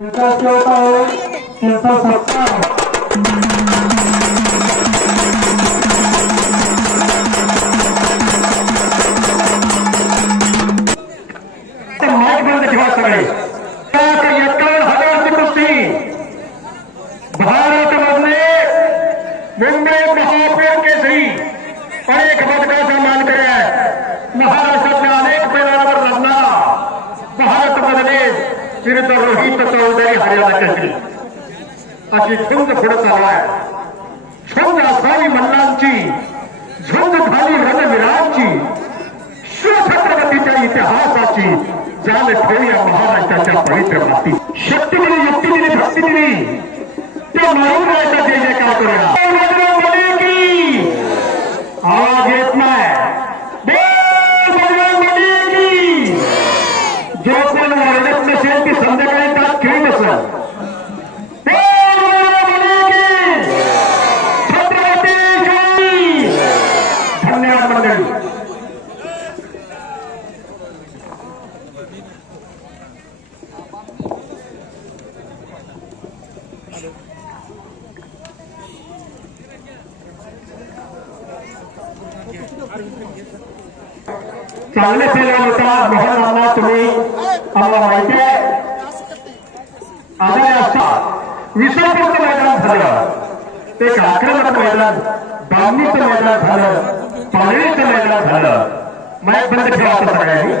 विकास होता है त्यांचा सत्कार माईक बंद ठेवा सगळे 51,000ची कुस्ती भारत मधले मुंबई महापौर केसरी अनेक पदकाचा मानकरी आहे महाराष्ट्रातल्या अनेक पैलवानांवर लढणारा भारत मधले विरुद्ध रोहित चौधरी हरियाणा केसरी अशी झुंज पुढे चालू आहे झुंज असावी मल्लांची झुंज झाली रणवीरांची शिवछत्रपतीच्या इतिहासाची जाण ठेवूया महाराष्ट्राच्या पवित्र माती शक्ती दिली युक्ती दिली भक्ती दिली ते मारून राहायचा जय जयकार करूया आवाज येत नाही जो कोण ओरडत नसेल ती संध्याकाळी त्यात खेळत असेल छत्रपती शिवाजी धन्यवाद मंडळी चांगले पैलवान होता मोहन अण्णा तुम्ही आम्हाला माहिती आहे आदरणीय असतात विसर्जनचं मैदान झालं ते आक्रमक मैदान बांधणीचं मैदान झालं पाळणीचं मैदान झालं माईक बंद ठेवा आता सगळ्यांनी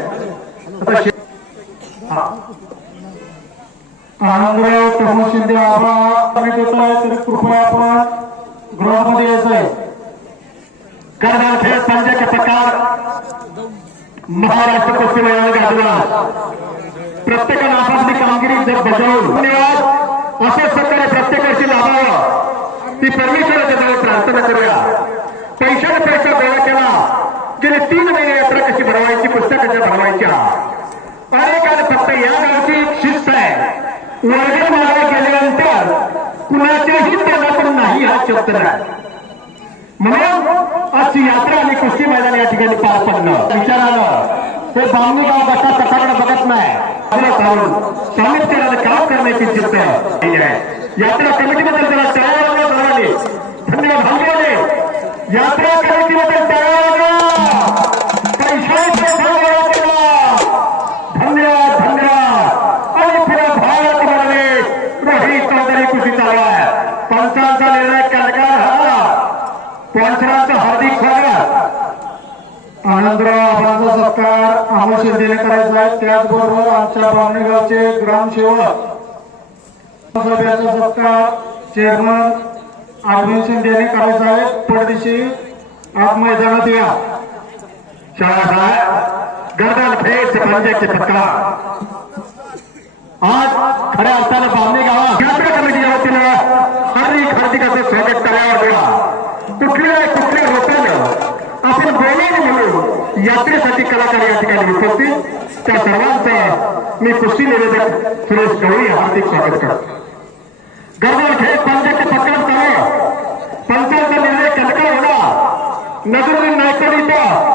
आनंदराव प्रमोद शिंदे आम्ही देतोय तर कृपया आपण गृहामध्ये यायचंय करणार खेळ पंजाचे प्रकार महाराष्ट्र कुस्ती मैदान गाजला प्रत्येकानं आपापली कामगिरी जर बजावून धन्यवाद असं सत्कार प्रत्येकाशी लाभावं ती परमेश्वराच्या जवळ प्रार्थना करूया पैशाने पैसा गोळा केला गेले 3 महिने यात्रा कशी भरवायची पुस्तकाच्या भरवायच्या अनेकांना फक्त या गावची एक शिस्त आहे वर्ग मागे गेल्यानंतर कुणाच्याही तोंडातून नाही हा शब्द नाही म्हणून आजची यात्रा आणि कुस्ती मैदान या ठिकाणी पार पडलं विचारानं ते बांधणी गाव बसा कथाकडे बघत नाही सामिप्याने काम करण्याची जिद्द यात्रा कमिटीबद्दल त्याला तयार झाले धन्यवाद भाग्याने यात्रा कमिटीबद्दल तयार धन्यवाद धन्यवाद आणि पुढे भारत मध्ये रोहित चौधरी कुस्ती चालू आहे पंचांचा निर्णय कडकार झाला पंचांचं हार्दिक स्वागत आनंदराव आबांचा सत्कार अमोल शिंदेने करायचा आहे त्याचबरोबर आमच्या बामणेगावचे ग्रामसेवक सभेचा सत्कार चेअरमन अरविंद शिंदेने करायचा आहे पडदिशी आज मैदानात या शाळासाहेब गर्दन फेट पंजाचे प्रकार आज खऱ्या अर्थानं बामणे गावात यात्रा कमिटीच्या वतीनं हार्दिक असं स्वागत करावं देवा कुठल्या लोकांना आपण बोलायला म्हणून यात्रेसाठी कलाकार या ठिकाणी उपस्थित त्या सर्वांचं मी कुस्ती निवेदक सुरेश गवळी हार्दिक स्वागत करतो गर्दन खेळ पंचाचे प्रकार चालू पंचांचा निर्णय कडका होणार नगरवीर नायकर इथं